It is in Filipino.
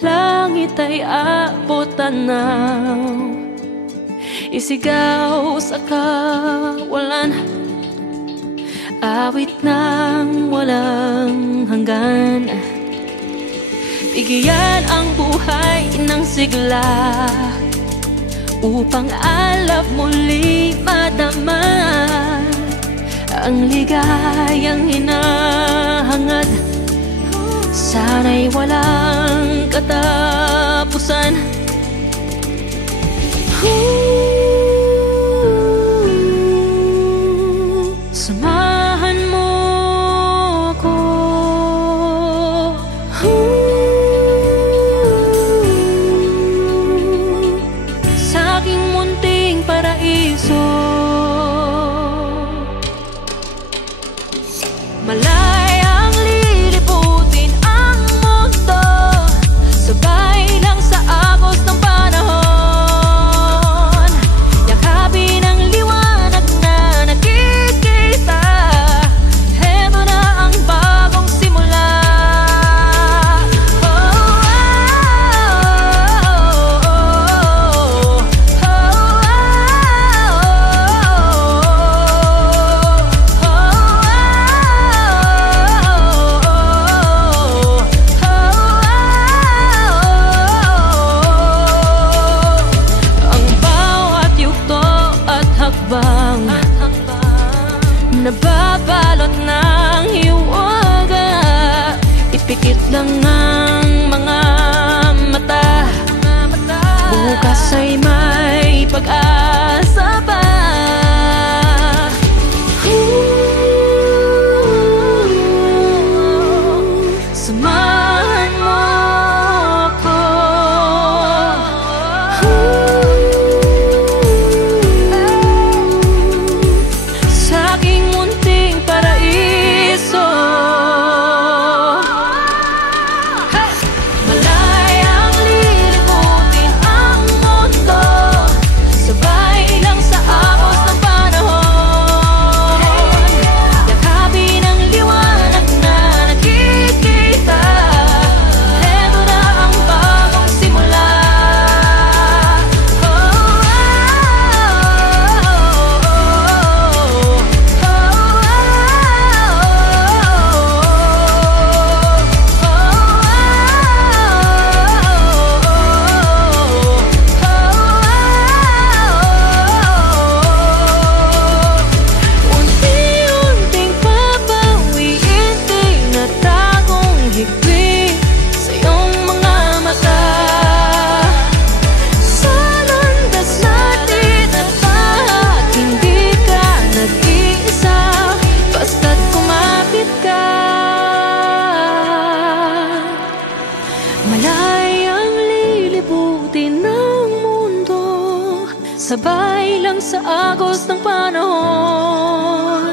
Langit ay abot tanaw, isigaw sa kawalan, awit ng walang hanggan. Bigyan ang buhay ng sigla upang alab muli madama ang ligayang hinahangad. Sana'y walang katapusan. Samahan mo ko, sa aking munting paraiso. Malayang lilibutin ang mundo, sabay lang sa agos ng panahon. Yakapin ang liwanag na nakikita, heto na ang bagong simula. Nababalot ng hiwaga, ipikit lang ang mga mata. Bukas ay may pag-asa pa. Samahan mo ko, sa aking munting paraiso. Malayang lilibutin ang mundo, sabay lang sa agos ng panahon. Yakapin ang liwanag na nakikita, heto na ang bagong simula. Unti-unting papawiin tinatagong higpit sa iyong mga mata. Sa landas natin at lahat, hindi ka nag-iisa, basta't kumapit ka. Malayang lilibutin ng mundo, sabay lang sa agos ng panahon.